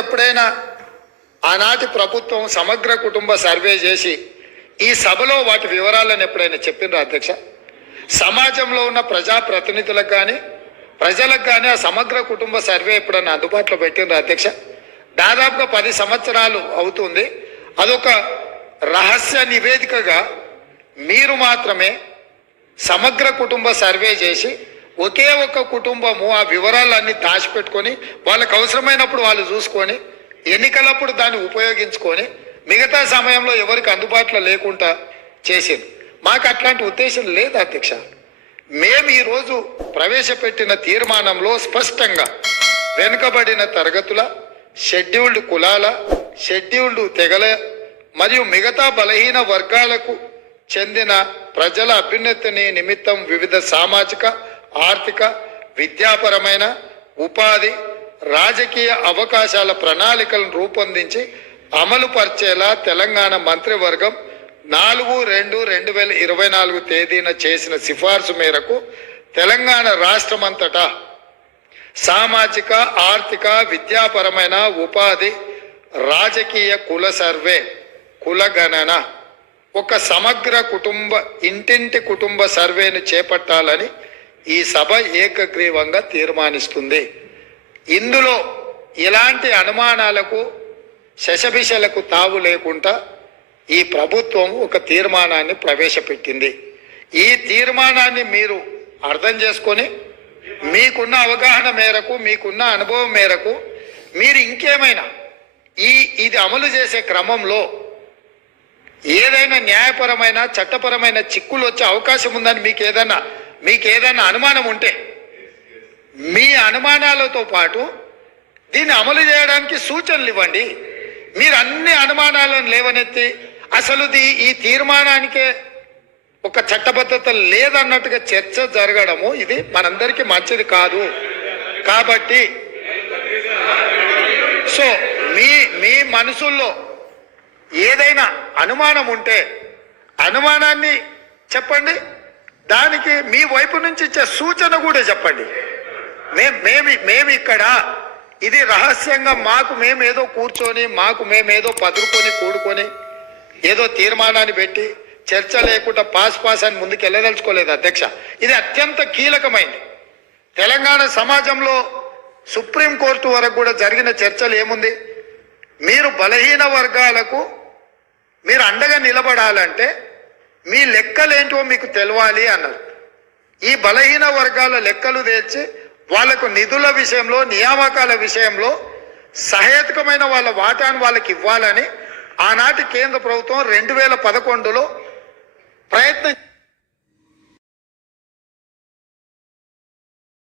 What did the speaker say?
ఎప్పుడైనా ఆనాటి ప్రభుత్వం సమగ్ర కుటుంబ సర్వే చేసి ఈ సభలో వాటి వివరాలను ఎప్పుడైనా చెప్పిండ్రా అధ్యక్ష? సమాజంలో ఉన్న ప్రజాప్రతినిధులకు కానీ ప్రజలకు కానీ ఆ సమగ్ర కుటుంబ సర్వే ఎప్పుడైనా అందుబాటులో పెట్టిండ్రా అధ్యక్ష? దాదాపుగా 10 సంవత్సరాలు అవుతుంది. అదొక రహస్య నివేదికగా మీరు మాత్రమే సమగ్ర కుటుంబ సర్వే చేసి ఒకే ఒక్క కుటుంబము ఆ వివరాలన్నీ దాచిపెట్టుకొని వాళ్ళకు అవసరమైనప్పుడు వాళ్ళు చూసుకొని ఎన్నికలప్పుడు దాన్ని ఉపయోగించుకొని మిగతా సమయంలో ఎవరికి అందుబాటులో లేకుండా చేసింది. మాకు అట్లాంటి ఉద్దేశం లేదు అధ్యక్ష. మేము ఈరోజు ప్రవేశపెట్టిన తీర్మానంలో స్పష్టంగా వెనుకబడిన తరగతుల, షెడ్యూల్డ్ కులాల, షెడ్యూల్డ్ తెగల మరియు మిగతా బలహీన వర్గాలకు చెందిన ప్రజల అభ్యున్నతిని నిమిత్తం వివిధ సామాజిక, ఆర్థిక, విద్యాపరమైన, ఉపాధి, రాజకీయ అవకాశాల ప్రణాళికలను రూపొందించి అమలు పరిచేలా తెలంగాణ మంత్రివర్గం 4/2/2024 తేదీన చేసిన సిఫార్సు మేరకు తెలంగాణ రాష్ట్రమంతటా సామాజిక, ఆర్థిక, విద్యాపరమైన, ఉపాధి, రాజకీయ కుల సర్వే, కుల గణన, ఒక సమగ్ర కుటుంబ ఇంటింటి కుటుంబ సర్వేను చేపట్టాలని ఈ సభ ఏకగ్రీవంగా తీర్మానిస్తుంది. ఇందులో ఎలాంటి అనుమానాలకు, శశభిషలకు తావు లేకుండా ఈ ప్రభుత్వం ఒక తీర్మానాన్ని ప్రవేశపెట్టింది. ఈ తీర్మానాన్ని మీరు అర్థం చేసుకొని మీకున్న అవగాహన మేరకు, మీకున్న అనుభవం మేరకు మీరు ఇంకేమైనా ఇది అమలు చేసే క్రమంలో ఏదైనా న్యాయపరమైన, చట్టపరమైన చిక్కులు వచ్చే అవకాశం ఉందని మీకు ఏదైనా అనుమానం ఉంటే మీ అనుమానాలతో పాటు దీన్ని అమలు చేయడానికి సూచనలు ఇవ్వండి. మీరు అన్ని అనుమానాలను లేవనెత్తి అసలు ఈ తీర్మానానికే ఒక చట్టబద్ధత లేదన్నట్టుగా చర్చ జరగడము ఇది మనందరికీ మంచిది కాదు. కాబట్టి సో మీ మనసుల్లో ఏదైనా అనుమానం ఉంటే అనుమానాన్ని చెప్పండి, దానికి మీ వైపు నుంచి ఇచ్చే సూచన కూడా చెప్పండి. మేము ఇక్కడ ఇది రహస్యంగా మేమేదో కూర్చొని మేమేదో పదురుకొని కూడుకొని ఏదో తీర్మానాన్ని పెట్టి చర్చ లేకుండా పాస్ అని ముందుకు వెళ్ళదలుచుకోలేదు అధ్యక్ష. ఇది అత్యంత కీలకమైంది. తెలంగాణ సమాజంలో సుప్రీంకోర్టు వరకు కూడా జరిగిన చర్చలు ఏముంది? మీరు బలహీన వర్గాలకు మీరు అండగా నిలబడాలంటే మీ లెక్కలేంటో మీకు తెలవాలి అన్నారు. ఈ బలహీన వర్గాల లెక్కలు తెచ్చి వాళ్లకు నిధుల విషయంలో, నియామకాల విషయంలో సహేతుకమైన వాళ్ళ వాటాను వాళ్ళకి ఇవ్వాలని ఆనాటి కేంద్ర ప్రభుత్వం 2011లో